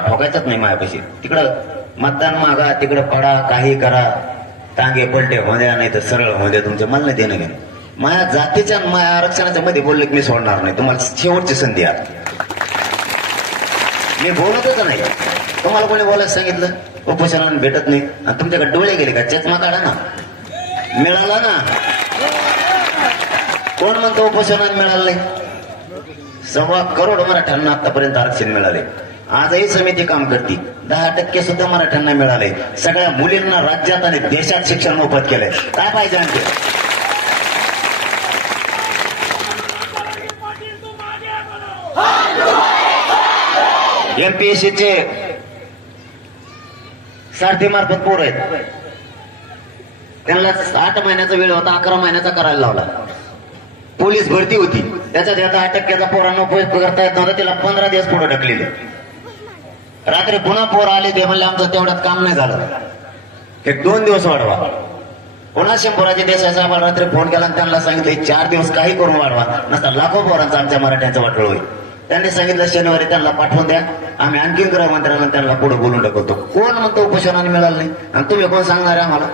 ठोकायचंच नाही मायापाशी तिकडं मतदान मागा तिकडं पडा काही करा. टांगे पलटे होद्या नाही तर सरळ होऊ द्या तुमच्या मला नाही देणं घेणं. माया जातीच्या माया आरक्षणाच्या मध्ये बोलले की मी सोडणार नाही. तुम्हाला शेवटची संधी आहे. मी बोलतच नाही. तुम्हाला कोणी बोलायला सांगितलं? उपोषणाने भेटत नाही. आणि तुमच्याकडे डोळे गेले का? चष्मा काढा ना. मिळाला ना. कोण म्हणतो उपोषणाने मिळालं नाही? सव्वा करोड मराठ्यांना आतापर्यंत आरक्षण मिळाले. आजही समिती काम करते. दहा टक्के सुद्धा मराठ्यांना मिळाले. सगळ्या मुलींना राज्यात आणि देशात शिक्षण मोफत केलंय. काय पाहिजे आणखी? एमपीएससीचे सारथी मार्फत पोर आहेत. त्यांना आठ महिन्याचा वेळ होता अकरा महिन्याचा करायला लावला. पोलीस भरती होती. त्याच्यात या दहा टक्क्याचा पोरांना उपयोग करता येत नव्हता तिला पंधरा दिवस पुढे ढकलेले. रात्री पुन्हा पोर आले ते म्हणले आमचं तेवढ्यात काम नाही झालं. एक दोन दिवस वाढवा. पुन्हा शंभराचे देसाई साहेबांना रात्री फोन केला आणि त्यांना सांगितलं "हे चार दिवस काही करून वाढवा. नसता लाखो पोरांचा आमच्या मराठ्यांचं वाटलं होईल. त्यांनी सांगितलं शनिवारी त्यांना पाठवून द्या. आम्ही आणखीन गृहमंत्र्यांना त्यांना पुढे बोलून टाकवतो कोण म्हणतो उपोषणाने मिळालं नाही. आणि तुम्ही कोण सांगणार आहे आम्हाला?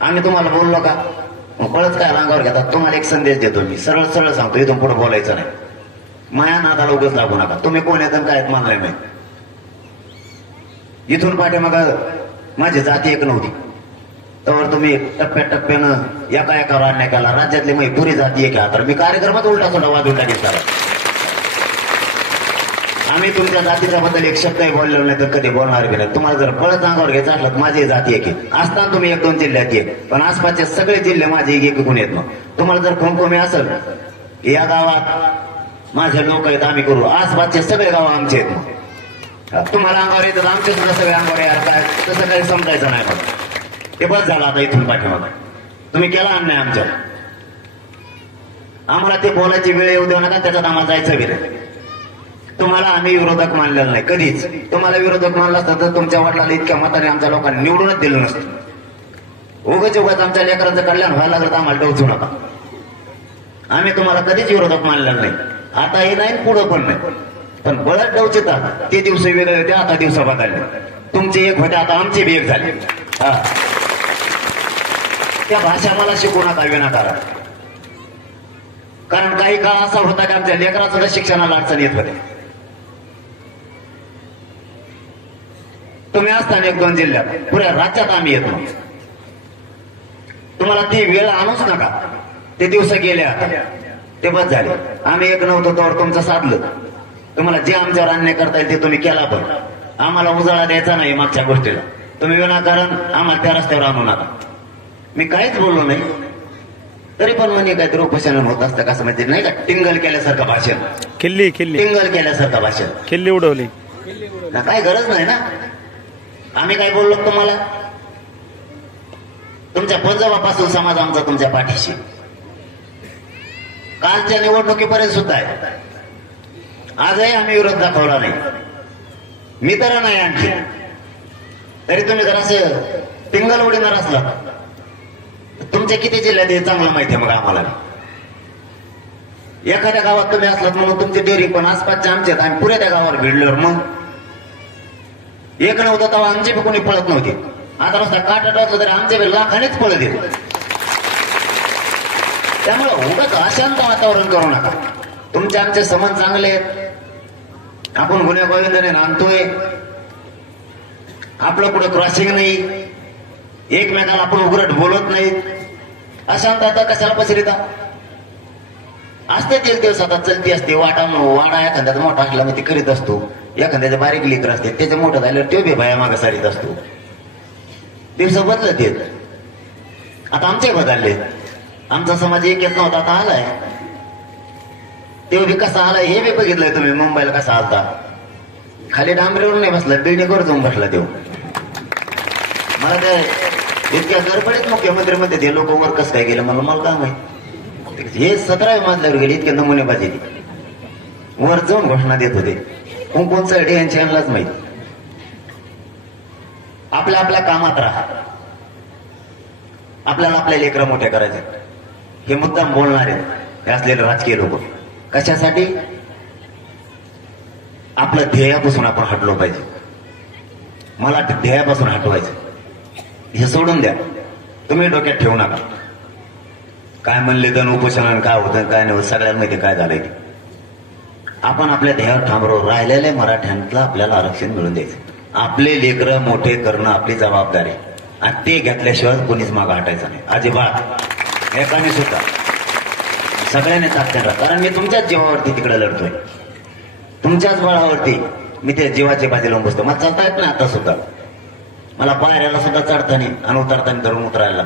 आम्ही तुम्हाला बोललो का? मग कळत काय रांगावर घेतात? तुम्हाला एक संदेश देतो मी. सरळ सरळ सांगतो इथून पुढे बोलायचं नाही. माया नादाला उगच लागू नका. तुम्ही कोण येतं काय मानलंय नाही. इथून पाठीमाग माझी जाती एक नव्हती. तर तुम्ही टप्प्या टप्प्यानं एका एकावर अन्याय केला. राज्यातली मग पुरी जाती एक आहे. तर मी कार्यक्रमात उलटा सोडा वाद उलटा घेतला. आम्ही तुमच्या जातीच्या बद्दल एक शब्दही बोललेलो नाही तर कधी बोलणार बी नाही. तुम्हाला जर पळत अंगावर घ्यायचं असलं तर माझी जाती एक आहे. असताना तुम्ही एक दोन जिल्ह्यात एक. पण आसपासचे सगळे जिल्हे माझे एक एक गुण येत मग. तुम्हाला जर खोमखोमी असेल या गावात माझे लोक आहेत आम्ही करू. आसपासचे सगळे गाव आमचे आहेत मग. तुम्हाला अंगावर येतात आमचे सुद्धा सगळे अंगावर यार काय तसं काही समजायचं नाही मग हे बस झालं आता इथून पाठीमाग. तुम्ही केला अन्याय आमच्या. आम्हाला ते बोलायची वेळ येऊ देऊ नका त्याच्यात आम्हाला जायचं बी तुम्हाला आम्ही विरोधक मानलेलं नाही कधीच. तुम्हाला विरोधक मानलं असतं तर तुमच्या वडिलांना इतक्या मताने आमच्या लोकांनी निवडूनच दिलं नसतं. उगाच उगाच आमच्या लेकरांचं कल्याण व्हायला लागलं तर आम्हाला डोचू नका. आम्ही तुम्हाला कधीच विरोधक मानलेलं नाही. आताही नाही पुढं पण नाही. पण बळत डवचितात ते दिवस वेगळे होते आता दिवस बदलले. तुमचे एक होते आता आमचे बी एक झाले. त्या भाषा मला शिकू नका विनाकारण कारण. काही काळ असा होता की आमच्या लेकरा सुद्धा शिक्षणाला अडचण येत होते. तुम्ही असताना एक दोन जिल्ह्यात पुऱ्या राज्यात आम्ही येतो. तुम्हाला ती वेळ आणूच नका. ते दिवस गेले आता. ते बस झाले. आम्ही एक नव्हतो तर तुमचं साधलं. तुम्हाला जे आमच्यावर अन्याय करता येईल ते तुम्ही केला पण. आम्हाला उजाळा द्यायचा नाही मागच्या गोष्टीला. तुम्ही विनाकारण आम्हाला त्या रस्त्यावर आणू नका. मी काहीच बोललो नाही. तरी पण म्हणे काहीतरी उपोषण होत असतं कसं म्हणजे नाही का? टिंगल केल्यासारखं भाषण. किल्ली किल्ली टिंगल केल्यासारखं भाषण. किल्ली उडवली. ना काय गरज नाही ना? आम्ही काय बोललो तुम्हाला? तुमच्या पंजाबापासून समाज आमचा तुमच्या पाठीशी. कालच्या निवडणुकीपर्यंत सुद्धा आहे. आजही आम्ही विरोध दाखवला नाही. मी तर नाही आणखी. तरी तुम्ही जर असं टिंगल उडीणार असला. तुमच्या किती जिल्ह्यात हे चांगलं माहिती आहे मग आम्हाला? एखाद्या गावात तुम्ही असलात म्हणून तुमची डेअरी पण आसपासच्या आमच्यात आम्ही पुऱ्या त्या गावावर भिडल्यावर मग? एक नव्हतं तेव्हा आमचे बी कोणी पळत नव्हते. आता रस्ता काटा टाकलं तरी आमचे बी लाखानेच पळत येत त्यामुळे उगाच अशांत वातावरण करू नका. तुमचे आमचे समज चांगले आहेत. आपण गुन्हे गोविंदाने नांदतोय. आपलं कुठं क्रॉसिंग नाही. एकमेकाला आपण उघडट बोलत नाहीत. अशांतता कशाला पसरिता? असते तेच दिवस आता चलती असते. वाटा वाडा एखाद्याचा मोठा असला मग ते करीत असतो. एखाद्याचे बारीक लेकर असते त्याचं मोठं झाल्यावर तो बी बाया मागे सारीत असतो. दिवस बदलत येत आता आमचे बदलले आमचा समाज एक येत नव्हता आता आलाय. तेव्हा बी कसा आलाय हे बी बघितलंय तुम्ही मुंबईला कसा आलता. खाली डांबरीवर नाही बसला बिल्डिंगवर जाऊन बसला तेव्हा मला ते इतक्या गडबडीत मुख्यमंत्री मध्ये ते लोक वर कसं काय गेलं मला मला काय माहीत हे सतराव्या मजल्यावर गेले इतके नमुने पाहिजे वर जाऊन घोषणा देत होते. कोण कोण चढे यांनाच माहीत. आपल्या आपल्या कामात राहा. आपल्याला आपल्या लेकरं मोठे करायचे हे मुद्दाम बोलणारे हे असलेले राजकीय लोक. कशासाठी? आपलं ध्येयापासून आपण हटलो पाहिजे. मला ध्येयापासून हटवायचं. हे सोडून द्या. तुम्ही डोक्यात ठेवू नका. काय म्हणले तर उपोषण काय होतं काय नाही होत सगळ्यांमध्ये काय झालंय ते. आपण आपल्या ध्येयावर थांबरो राहिलेल्या मराठ्यांतलं आपल्याला आरक्षण मिळून द्यायचं. आपले लेकरं मोठे करणं आपली जबाबदारी. आणि ते घेतल्याशिवाय कोणीच मागं हटायचं नाही. अजिबात. एकाने सुद्धा. सगळ्यांनी ताकद राहा कारण मी तुमच्याच जीवावरती तिकडे लढतोय. तुमच्याच बळावरती मी ते जीवाची बाजी लावून बसतो. मला चालता येत नाही आता सुद्धा. मला पायऱ्याला सुद्धा चढताना आणि उतरताना धरून उतरायला.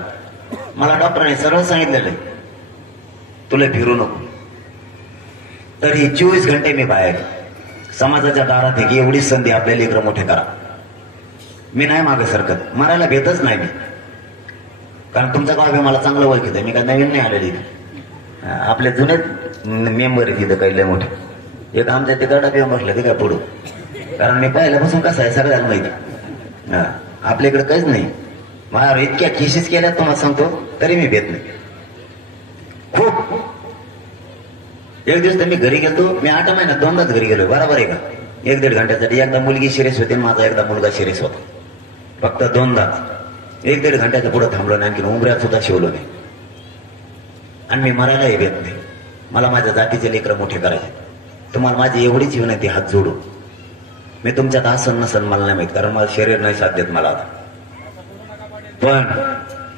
मला डॉक्टरांनी सरळ सांगितलेलं आहे. तुला फिरू नको. तर ही चोवीस घंटे मी बाहेर. समाजाच्या दारात आहे की संधी आपल्या लेकरं मोठे करा. मी नाही मागे सरकत. मारायला भेटच नाही मी. कारण तुमचं गाव हे मला चांगलं ओळखीत आहे. मी काय नवीन नाही आलेली. इथे आपले जुने मेंबर आहेत तिथं काही लय मोठे. एक आमच्या ते गडा बिवा म्हटलं ते काय पुढं. कारण मी पहिल्यापासून कसं आहे सगळ्याला माहिती. हा आपल्याकडे काहीच नाही. माझ्यावर इतक्या केसेस केल्या तुम्हाला सांगतो तरी मी भेट नाही. खूप. एक दिवस तर मी घरी गेलो मी आठ महिन्यात दोनदाच घरी गेलो बरोबर आहे का? एक दीड घंट्यासाठी एकदा मुलगी शिरेस होती माझा एकदा मुलगा शिरेस होता. फक्त दोनदाच. एक दीड घंट्याच्या पुढे थांबलो नाही आणखी उमऱ्यात सुद्धा शिवलो नाही. आणि मी मरायलाही भेट नाही. मला माझ्या जातीचे लेकरं मोठे करायचे. तुम्हाला माझी एवढीच विनंती हात जोडू मी तुमच्यात आसन नसन मला नाही माहीत कारण मला शरीर नाही साथ देत मला आता. पण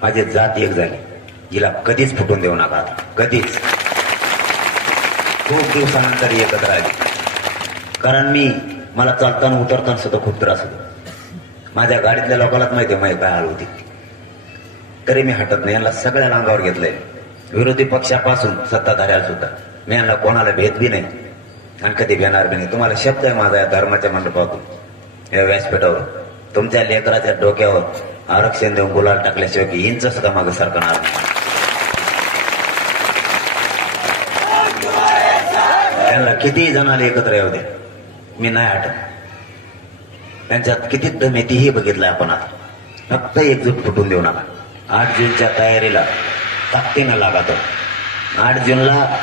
माझी जात एक झाली. हिला कधीच फुटून देऊ नका आता. कधीच. खूप दिवसानंतर एकत्र आली. कारण मी मला चालताना उतरताना सुद्धा खूप त्रास होतो. माझ्या गाडीतल्या लोकांनाच माहिती आहे माझी काय हाल होती. तरी मी हटत नाही. यांना सगळ्या अंगावर घेतलंय. विरोधी पक्षापासून सत्ताधाऱ्या सुद्धा. मी यांना कोणाला भेद बी नाही. आणि कधी भेणार बी नाही. तुम्हाला शब्द आहे माझा या धर्माच्या मंडपातून. या व्यासपीठावर तुमच्या लेकराच्या डोक्यावर आरक्षण देऊन गुलाल टाकल्याशिवाय की इंच सुद्धा माझं सरकणार त्यांना किती जणाला एकत्र येऊ दे. मी नाही आठवत. त्यांच्यात किती दम आहे बघितलंय आपण आता. फक्त एकजूट फुटून देऊ नका आठ जूनच्या तयारीला ताकदीनं लागा तो आठ जूनला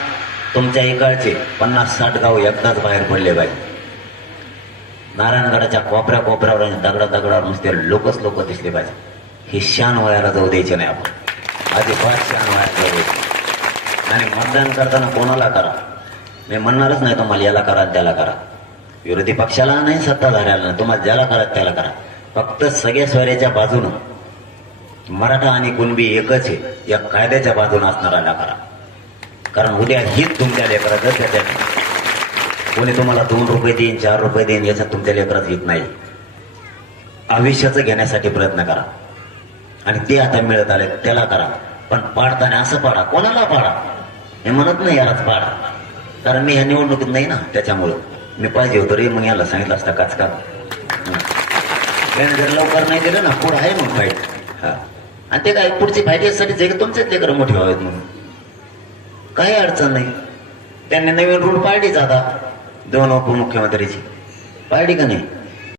तुमच्या इकडचे पन्नास साठ गाव एकदाच बाहेर पडले पाहिजे. नारायणगडाच्या कोपऱ्या कोपऱ्यावर आणि दगडा दगडावर नुसते लोकच लोक दिसले पाहिजे. ही शान वयाला जाऊ द्यायचे नाही आपण. अजिबात शान वयाला जाऊ द्यायची आणि मतदान करताना कोणाला करा? मी म्हणणारच नाही तुम्हाला याला करा त्याला करा. विरोधी पक्षाला नाही सत्ताधाऱ्याला नाही. तुम्हाला ज्याला करा त्याला करा. फक्त सगळ्या स्वऱ्याच्या बाजूनं मराठा आणि कुणबी एकच आहे. या कायद्याच्या बाजूने असणारा नकारा. कारण उद्या हीच तुमच्या लेकराचं त्याच्यात कोणी तुम्हाला दोन रुपये देईन चार रुपये देईन याच्यात तुमच्या लेकरात हित नाही. आयुष्याचं घेण्यासाठी प्रयत्न करा. आणि ते आता मिळत आले त्याला करा. पण पाडताना असं पाडा कोणाला पाडा? मी म्हणत नाही यालाच पाडा. कारण मी ह्या निवडणुकीत नाही ना त्याच्यामुळं. मी पाहिजे होतो रे मग याला सांगितलं असता काच का जर लवकर नाही दिलं ना पुढं आहे मग फाईट हा. आणि ते काय पुढची फायदे यासाठी जे तुमचेच लेकर मोठे व्हावेत म्हणून. काही अडचण नाही. त्यांनी नवीन रूट पाळली जाता. दोन उपमुख्यमंत्रीची. पाडली का नाही?